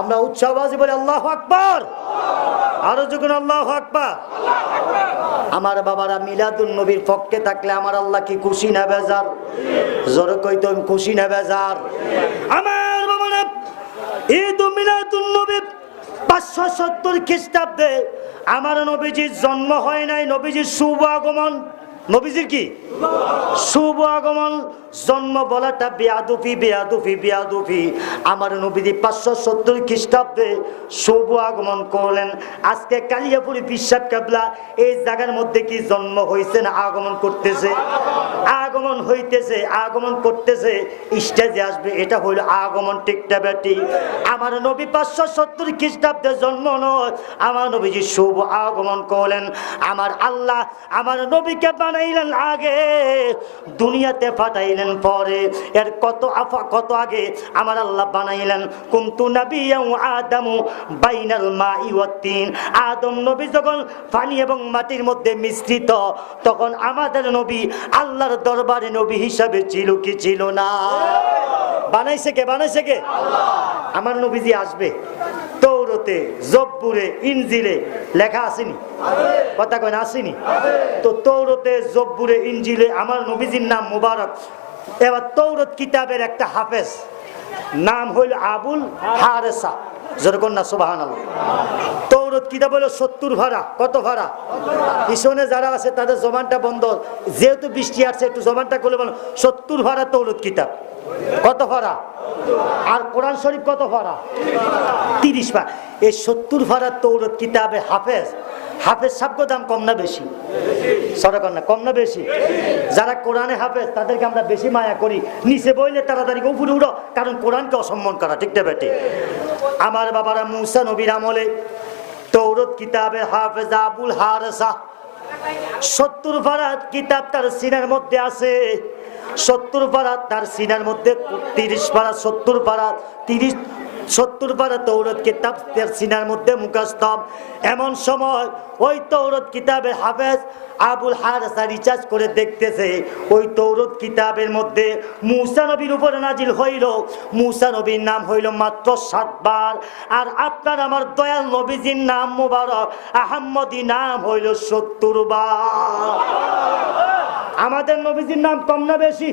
আমরা উচ্চবাসী বলি আল্লাহু আকবার, আরো যখন আল্লাহু আকবার। আমার বাবারা মিলাদুন নবীর পক্ষে থাকলে আমার আল্লাহ কি খুশি না বেজার? জোরে কইতো খুশি না বেজার? আমার বাবারা ঈদ মিলাদুন নবী 570 খ্রিস্টাব্দে আমার নবীজির জন্ম হয় নাই, নবীজির শুভ আগমন। নবীজির কি শুভ আগমন? জন্ম বলাটা বেয়াদুফি বেয়াদুফি বেয়াদুফি। আমার নবীজি 570 খ্রিস্টাব্দে শুভ আগমন করলেন। আজকে কালিয়াপুরি বিশ্বাস কেবলা এই জায়গার মধ্যে কি জন্ম হয়েছে না আগমন করতেছে? আগমন হইতেছে, আগমন করতেছে, স্টেজে আসবে, এটা হইল আগমন। টিকটা বেটি আমার নবী 570 খ্রিস্টাব্দে জন্ম নয়, আমার নবীজি শুভ আগমন করলেন। আমার আল্লাহ আমার নবীকে বানাইলেন আগে, দুনিয়াতে পাঠাইলেন পরে। এর কত আগে আমার আল্লাহ বানাইলেন কুনতু নাবিয়্যান ওয়া আদামু বাইনাল মাই ওয়াত তিন। আদম নবী যখন পানি এবং মাটির মধ্যে মিশ্রিত, তখন আমাদের নবী আল্লাহর দরবারে নবী হিসাবে ছিল কি ছিল না? বানাইছে কে? বানাইছে কে? আল্লাহ। আমার নবীজি আসবে, তৌরাতে জব্বুরে ইনজিলে লেখা আসেনি? কথা কয় না আসেনি? তো তৌরাতে জব্বুরে ইনজিলে আমার নবীজির নাম মুবারক। এবার তৌরাত কিতাবের একটা হাফেজ নাম হইল আবুল হারেসা। যেরকম না সুবহানাল্লাহ। তৌরাত কিতাব হলো 70 ভাড়া। কত ভাড়া? পিছনে যারা আছে তাদের জবানটা বন্ধ, যেহেতু বৃষ্টি আসছে একটু জবানটা খুলে বলো। 70 ভাড়া তৌরাত কিতাব। কত ভাড়া? আর কোরআন শরীফ কত ভাড়া? 30 ভাড়া। এই 70 ভাড়া তৌরাত কিতাবে হাফেজ, হাফেজ সাহেব দাম কম না বেশি? সরকার না কম না বেশি? যারা কোরআনে হাফেজ তাদেরকে আমরা বেশি মায়া করি, নিচে বইলে তাড়াতাড়ি উপরে উঠো, কারণ কোরআনকে অসম্মান করা। ঠিক না বেটি? আমার বাবারা মুসা নবীর আমলে তৌরাত কিতাবের হাফেজ আবুল হারেসা 70 ভাড়া কিতাব তার সিনার মধ্যে আছে। 70 পারা তার সিনার মধ্যে, 30 পারা 70 পারা 30 70 পারা তৌরাত কিতাব তার সিনার মধ্যে মুখস্থ। এমন সময় ওই তৌরাত কিতাবের হাফেজ আবুল হারেসা রিচার্জ করে দেখতেছে ওই তৌরাত কিতাবের মধ্যে মুসা নবীর উপরে নাজিল হইল। মুসা নবীর নাম হইল মাত্র 7 বার, আর আপনার আমার দয়াল নবীজির নাম মুবারক আহমদী নাম হইল 70 বার। আমাদের নবীজির নাম কম না বেশি?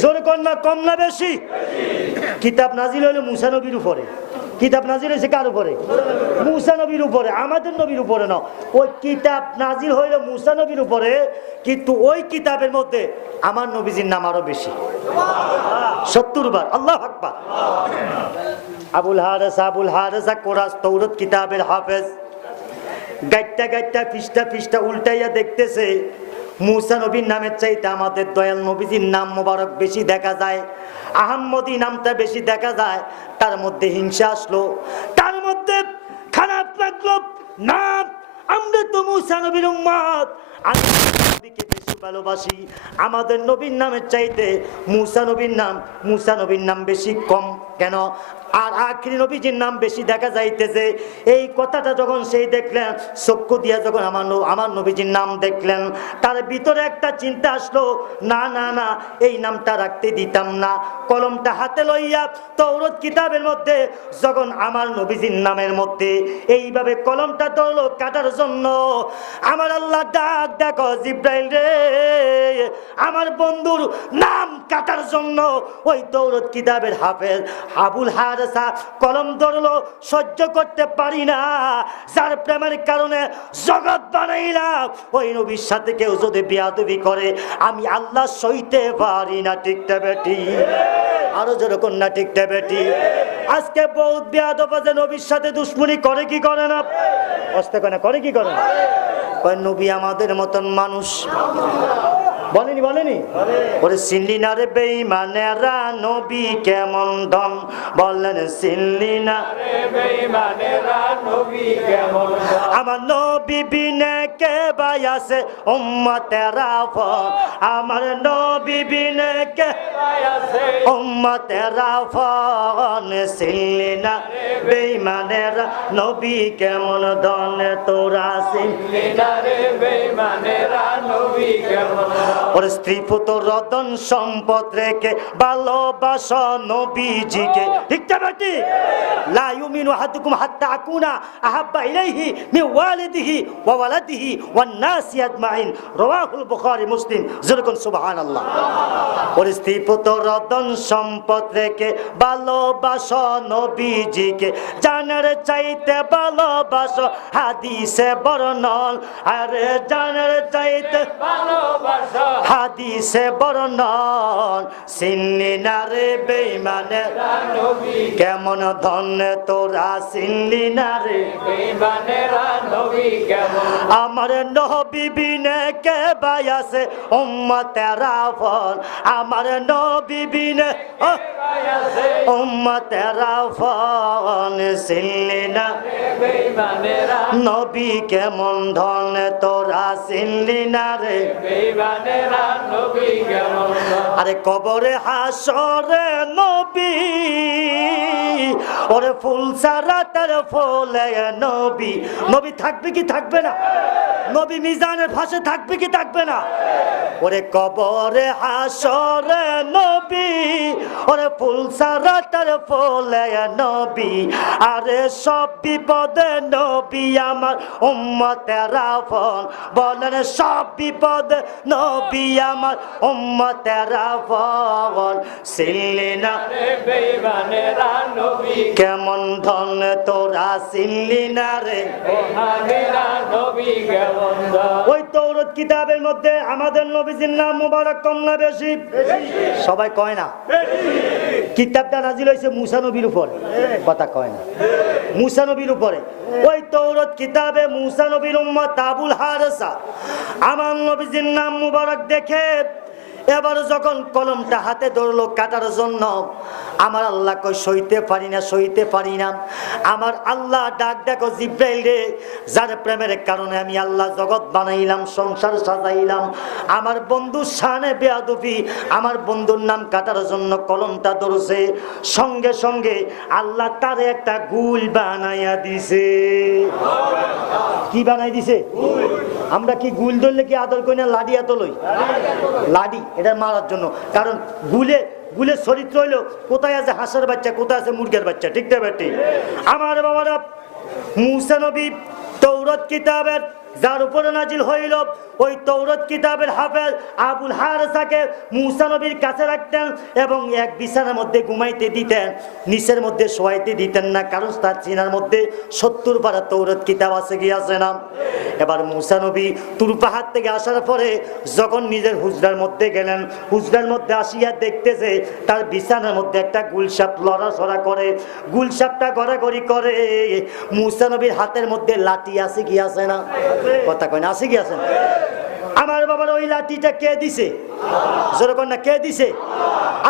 জোরে কোন না, কম না বেশি? কিতাব নাজিল হইল মুসা নবীর উপরে। কিতাব নাজিল হয়েছে কার উপরে? মুসা নবীর উপরে, আমাদের নবীর উপরে না। ওই কিতাব নাজিল হইল মুসা নবীর উপরে, কিন্তু ওই কিতাবের মধ্যে আমার নবীজির নাম আরো বেশি, 70 বার। আল্লাহু আকবার। আবুল হারেসা কোরআন তৌরাত কিতাবের হাফেজ গাইটা গাইটা পৃষ্ঠা পৃষ্ঠা উল্টাইয়া দেখতেছে মুসা নবীর নামের চাইতে আমাদের দয়াল নবীজির নাম মোবারক বেশি দেখা যায়, আহমদী নামটা বেশি দেখা যায়। তার মধ্যে হিংসা আসলো, তার মধ্যে খারাপ লাগলো। না, আমরা তো মুসা নবীর উম্মত, আমি নবীকে বেশি ভালোবাসি। আমাদের নবীর নামের চাইতে মুসা নবীর নাম বেশি কম কেন? আর আখিরি নবীজির নাম বেশি দেখা যাইতেছে। এই কথাটা যখন সেই দেখলেন, চক্ষু দিয়া যখন আমার নবীজির নাম দেখলেন, তার ভিতরে একটা চিন্তা আসলো, না না না, এই নামটা রাখতে দিতাম না। কলমটা হাতে লইয়া তৌরাত কিতাবের মধ্যে যখন আমার নবীজির নামের মধ্যে এইভাবে কলমটা ধরলো কাটার জন্য, আমার আল্লাহ ডাক দেখো জিব্রাইল রে, আমার বন্ধুর নাম কাটার জন্য ওই তৌরাত কিতাবের হাফেজ আবুল হারেসা কলম ধরলো। সহ্য করতে পারি না, যার প্রেমের কারণে জগৎ বানাইলাম, ওই নবীর সাথে কেউ যদি বেয়াদবি করে আমি আল্লাহ সইতে পারি না। ঠিকটা বেটি? আরো যেরকম না ঠিকটা বেটি? আজকে বহুত বেয়াদব আছে নবীর সাথে দুশ্মনী করে কি করে না? অস্তে করে কি করে না? নবী আমাদের মতন মানুষ। বলেনি ওরে চিনলি না রে বেঈমানেরা নবী কেমন ধন, বলেন চিনলি না রে বেঈমানেরা নবী কেমন ধন, আমার নবী বিনে কে ভাই আছে উম্মতেরা ফন, আমার নবী বিনে কে ভাই আছে উম্মতেরা ফন, চিনলি না রে বেঈমানেরা নবী কেমন ধন, তোরা চিনলি না রে বেঈমানেরা নবী কেমন ধন, ওর স্ত্রী পুত্র রতন সম্পদ রেখে ভালোবাসা নবীজিকে। ঠিক না? বেটি? লা ইউমিনু আহাদুকুম হাত্তা আকুনা আহাব্বা ইলাইহি মিন ওয়ালিদিহি ওয়া ওয়ালাদিহি ওয়ান নাসি আজমাইন, রাওয়াহুল বুখারী মুসলিম। যেরকম সুবহানাল্লাহ। ওর স্ত্রী পুত্র ধন সম্পদ রেখে ভালোবাসো নবীজিকে, জানের চাইতে ভালোবাসো হাদিসে বর্ণন, আরে জানের চাইতে ভালোবাসো হাদিসে বর্ণন। চিনলি না রে বেঈমানেরা নবী, কেমন ধন্য তোরা চিনলি না রে বেঈমানেরা নবী কেমন। আমার নবী বিনে কে ভাই আছে উম্মতেরা ফল, আমার নবী বিনে উম্মতেরা ফল। চিনলি না বেঈমানেরা নবী কেমন ধন্য তোরা চিনলি না রে বেঈমানেরা নবী কেমন। আরে কবরে হাসরে নবী, ওরে ফুল সারা তার ফুলে নবী। নবী থাকবে কি থাকবে না? নবী মিজানের ফাঁসে থাকবে কি থাকবে না? ওরে কবরে হাসরে নবী, ওরে ফুল সারা তার ফুলে নবী। আরে সব বিপদে নবী আমার উম্মতেরা ফল, বলেন সব বিপদে নবী আমার উম্মতেরা ফল। চিনলি না রে বেঈমানেরা নবী, কেমন ধন্য তোরা চিনলি না রে বেঈমানেরা নবী কেমন। ওই তৌরাত কিতাবের মধ্যে আমাদের নবীজির নাম মুবারক কম না বেশি? সবাই কয় না। কিতাবটা নাজিল হয়েছে মুসা নবীর উপর, কথা কয় না, মুসা নবীর উপরে। ওই তৌরাত কিতাবে মুসা নবীর উম্মত আবুল হারেসা আমার নবীজির নাম মুবারক দেখে এবার যখন কলমটা হাতে ধরলো কাটার জন্য, আমার আল্লাহ কই সইতে পারি না, সইতে পারি না। আমার আল্লাহ ডাক ডাকো জিব্রাইল রে, যার প্রেমের কারণে আমি আল্লাহ জগৎ বানাইলাম, সংসার সাজাইলাম, আমার বন্ধুর শানে বেয়াদবি, আমার বন্ধুর নাম কাটার জন্য কলমটা ধরছে। সঙ্গে সঙ্গে আল্লাহ তারে একটা গুল বানাইয়া দিছে। কি বানাই দিছে? আমরা কি গুল ধরলে কি আদর করি না? লাডি এত লই, লাডি এটা মারার জন্য। কারণ গুলের চরিত্র হইলো কোথায় আছে হাঁসের বাচ্চা, কোথায় আছে মুরগের বাচ্চা, ঠিক না বেটি? আমার বাবারা মুসা নবী তৌরাত কিতাবের যার উপরে নাজিল হইল, ওই তৌরাত কিতাবের হাফেজ আবুল হারেসাকে মুসা নবীর কাছে রাখতেন এবং এক বিছানার মধ্যে ঘুমাইতে দিতেন, নিচের মধ্যে শোয়াইতে দিতেন না, কারণ তার সিনার মধ্যে 70 পারা তৌরাত কিতাব আছে কি আছে না? এবার মুসা নবী তুর পাহাড় থেকে আসার পরে যখন নিজের হুজরার মধ্যে গেলেন, হুজরার মধ্যে আসিয়া দেখতেছে তার বিছানার মধ্যে একটা গুলসাপ লড়াছড়া করে, গুলসাপটা গড়াগড়ি করে। মুসা নবীর হাতের মধ্যে লাঠি আছে কি আছে না? কথা কয় না, আছে কি আছে? আমার বাবার ওই লাঠিটা কে দিছে? যেরকম না কে দিছে?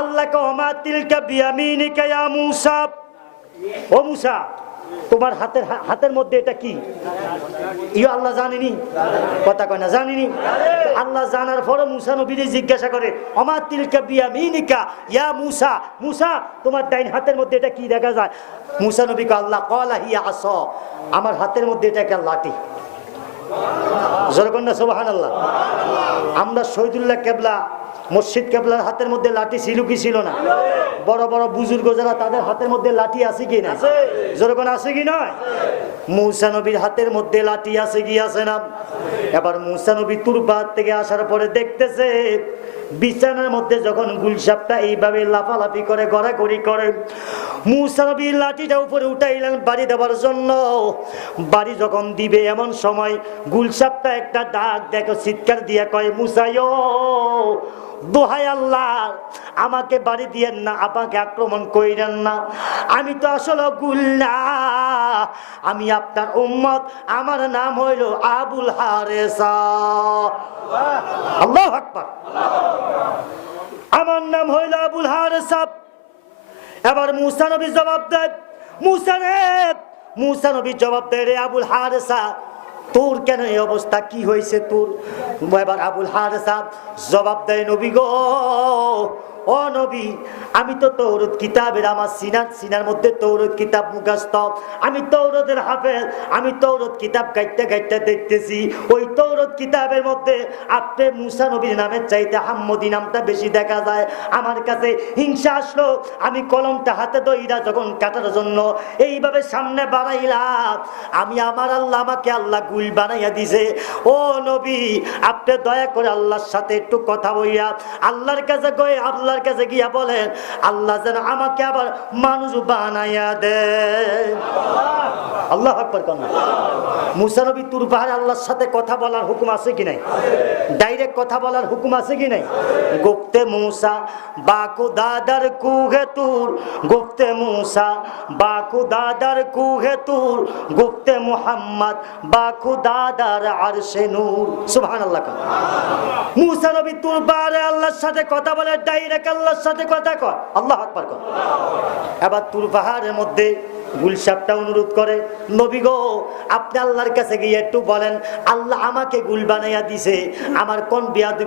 আল্লাহ কে ওমা তিলকা বিয়ামিনিকা ইয়া মুসা, ও মুসা তোমার হাতের মধ্যে এটা কি? ইও আল্লাহ জানেনি, কথা কয় না, জানেনি। আল্লাহ জানার পরে মুসা নবীরে জিজ্ঞাসা করে ওমা তিলকা বিয়ামিনিকা ইয়া মুসা, মুসা তোমার ডাইন হাতের মধ্যে এটা কি দেখা যায়? মুসা নবী কে আল্লাহ ক্বালা হিয়া আসা, আমার হাতের মধ্যে এটা একটা লাঠি। জোরকন্যা সুবহানাল্লাহ। আমরা শহীদুল্লাহ কেবলা মসজিদ কেবলার হাতের মধ্যে লাঠি ছিল কি ছিল না? বড় বড় বুজুর্গ যারা তাদের হাতের মধ্যে লাঠি আছে কি না? যেরকম আছে কি নয়? মুসা নবীর হাতের মধ্যে লাঠি আছে কি আছে না? এবার মুসা নবী তুরবাদ থেকে আসার পরে দেখতেছে বিছানার মধ্যে যখন গুলসাপটা এইভাবে লাফালাফি করে, গড়াগড়ি করে, মুসা নবী লাঠিটা উপরে উঠাইলেন বাড়ি দেওয়ার জন্য। বাড়ি যখন দিবে এমন সময় গুলসাপটা একটা ডাক দেখো, চিৎকার দিয়া কয় মুসাইও দোহাই আল্লাহ আমাকে বাড়ি দিয়েন না, আমাকে আক্রমণ কইরেন না, আমি তো আসলে গুল না, আমি আপনার উম্মত, আমার নাম হইল আবুল হারেসা। আল্লাহু আকবার। আমার নাম হইল আবুল হারেসা। এবার মুসা নবী জবাব দেয়, মুসা নবী জবাব দেয়, রে আবুল হারেসা তোর কেন এই অবস্থা, কি হয়েছে তোর? এবার আবুল হারেসা জবাব দেয়, নবী গো ও নবী, আমি তো তৌরাত কিতাবের আমার সিনার মধ্যে তৌরাত কিতাব মুখস্থ, আমি তৌরাতের হাফেজ, আমি তৌরাত কিতাব গাইতে গাইতে দেখতেছি ওই তৌরাত কিতাবের মধ্যে আপনি মুসা নবীর নামের চাইতে হাম্মদি নামটা বেশি দেখা যায়। আমার কাছে হিংসা আসলো, আমি কলমটা হাতে দইরা যখন কাটার জন্য এইভাবে সামনে বাড়াইলাম, আমি আমার আল্লাহ, আমাকে আল্লাহ গুল বানাইয়া দিছে। ও নবী, আপনি দয়া করে আল্লাহর সাথে একটু কথা বইয়া আল্লাহর কাছে গিয়া বলেন আল্লাহ যেন আমাকে আবার মানুষ বানাইয়া দেয়। আল্লাহু আকবার কোন মুসা নবী তুর পাহাড়ে আল্লাহর সাথে কথা বলার হুকুম আছে কি নাই? ডাইরেক্ট কথা বলার হুকুম আছে কি নাই? গুপ্তে মুসা বাকু দাদার কুহে তুর, গুপ্তে মুসা বাকু দাদার কুহে তুর, গুপ্তে মুহাম্মদ বাকু দাদার আরশে নূর। সুবহানাল্লাহ। মুসা নবী তুর পাহাড়ে আল্লাহর সাথে কথা বলে, ডাইরেক্ট আল্লাহর সাথে কথা কয়। আল্লাহু আকবার কোন। এবার তুর পাহাড়ের মধ্যে গুলশাবটা অনুরোধ করে, নবী গো, আপনি আল্লাহর কাছে গিয়ে একটু বলেন আল্লাহ আমাকে গুল বানাইয়া দিছে, আমার কোন বিয়াদ